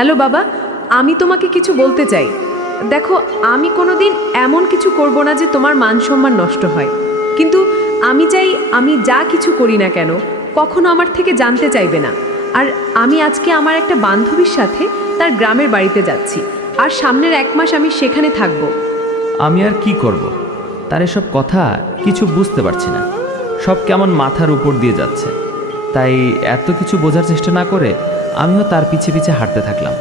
Hello বাবা, আমি তোমাকে কিছু বলতে চাই। দেখো, আমি কোনোদিন এমন কিছু করব না যে তোমার মান সম্মান নষ্ট হয়, কিন্তু আমি চাই আমি যা কিছু করি না কেন কখনো আমার থেকে জানতে চাইবে না। আর আমি আজকে আমার একটা বান্ধবীর সাথে তার গ্রামের বাড়িতে যাচ্ছি, আর সামনের 1 মাস আমি সেখানে থাকব। আমি আর কি করব? তার এসব কথা কিছু বুঝতে পারছি না, সব কেমন মাথার উপর দিয়ে যাচ্ছে। তাই এত কিছু বোঝার চেষ্টা না করে আমিও তার পিছে পিছে হাঁটতে থাকলাম।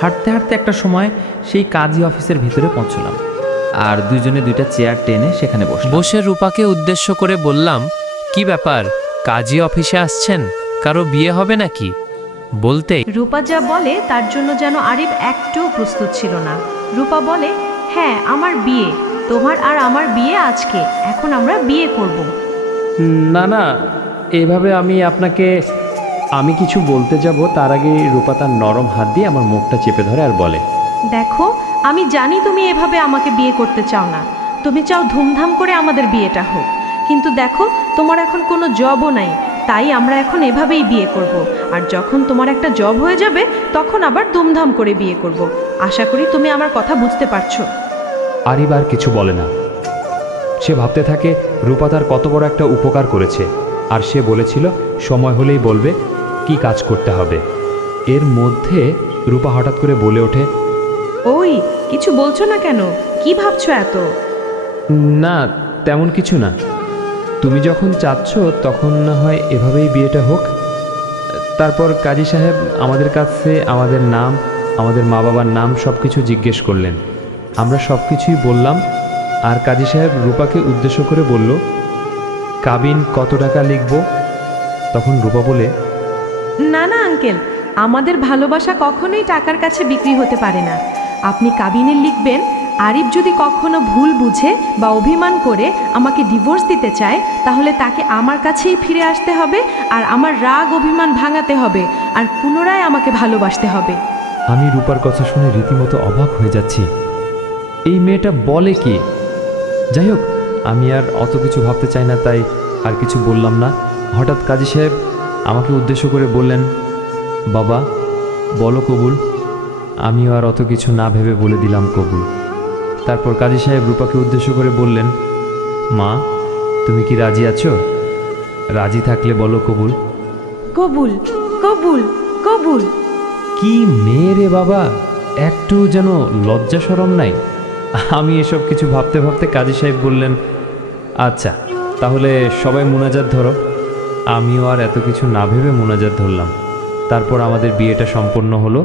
হাঁটতে হাঁটতে একটা সময় সেই কাজী অফিসের ভিতরে পৌঁছলাম, আর দুইজনে দুইটা চেয়ার টেনে সেখানে বসে রূপাকে উদ্দেশ্য করে বললাম, কি ব্যাপার, কাজী অফিসে আসছেন? কারো বিয়ে হবে নাকি? বলতেই রূপা যা বলে তার জন্য যেন আরিফ একটুও প্রস্তুত ছিল না। রূপা বলে, হ্যাঁ আমার বিয়ে, তোমার আর আমার বিয়ে আজকে, এখন আমরা বিয়ে করব। না না, এভাবে আমি কিছু বলতে যাব তার আগে রূপা তার নরম হাত দিয়ে আমার মুখটা চেপে ধরে আর বলে, দেখো, আমি জানি তুমি এভাবে আমাকে বিয়ে করতে চাও না, তুমি চাও ধুমধাম করে আমাদের বিয়েটা হোক। কিন্তু দেখো, তোমার এখন কোনো জবও নাই, তাই আমরা এখন এভাবেই বিয়ে করব। আর যখন তোমার একটা জব হয়ে যাবে তখন আবার ধুমধাম করে বিয়ে করব। আশা করি তুমি আমার কথা বুঝতে পারছো। আরিফ আর কিছু বলে না। সে ভাবতে থাকে রূপা তার কত বড় একটা উপকার করেছে, আর সে বলেছিল সময় হলেই বলবে কি কাজ করতে হবে। এর মধ্যে রূপা হঠাৎ করে বলে ওঠে, ওই, কিছু বলছো না কেন? কি ভাবছো এত? না তেমন কিছু না, তুমি যখন চাচ্ছ তখন না হয় এভাবেই বিয়েটা হোক। তারপর কাজী সাহেব আমাদের কাছে আমাদের নাম, আমাদের মা বাবার নাম সব কিছু জিজ্ঞেস করলেন। আমরা সব কিছুই বললাম, আর কাজী সাহেব রূপাকে উদ্দেশ্য করে বলল, কাবিন কত টাকা লিখব? তখন রূপা বলে, না না আঙ্কেল, আমাদের ভালোবাসা কখনোই টাকার কাছে বিক্রি হতে পারে না। আপনি কাবিনে লিখবেন, আরিফ যদি কখনো ভুল বুঝে বা অভিমান করে আমাকে ডিভোর্স দিতে চায়, তাহলে তাকে আমার কাছেই ফিরে আসতে হবে, আর আমার রাগ অভিমান ভাঙাতে হবে, আর পুনরায় আমাকে ভালোবাসতে হবে। আমি রূপার কথা শুনে রীতিমতো অবাক হয়ে যাচ্ছি। এই মেয়েটা বলে কি? যাই হোক, আমি আর অত কিছু ভাবতে চাই না, তাই আর কিছু বললাম না। হঠাৎ কাজী সাহেব আমাকে উদ্দেশ্য করে বললেন, বাবা বলো কবুল। আমিও আর অত কিছু না ভেবে বলে দিলাম কবুল। তারপর কাজী সাহেব রূপাকে উদ্দেশ্য করে বললেন, মা তুমি কি রাজি আছো? রাজি থাকলে বলো কবুল। কবুল, কবুল, কবুল। কি মেয়ে রে বাবা, একটু যেন লজ্জা শরম নাই। আমি এসব কিছু ভাবতে ভাবতে কাজী সাহেব বললেন, আচ্ছা তাহলে সবাই মুনাজাত ধরো। আমিও আর এত কিছু না ভেবে মুনাজাত ধরলাম। তারপর আমাদের বিয়েটা সম্পন্ন হলো।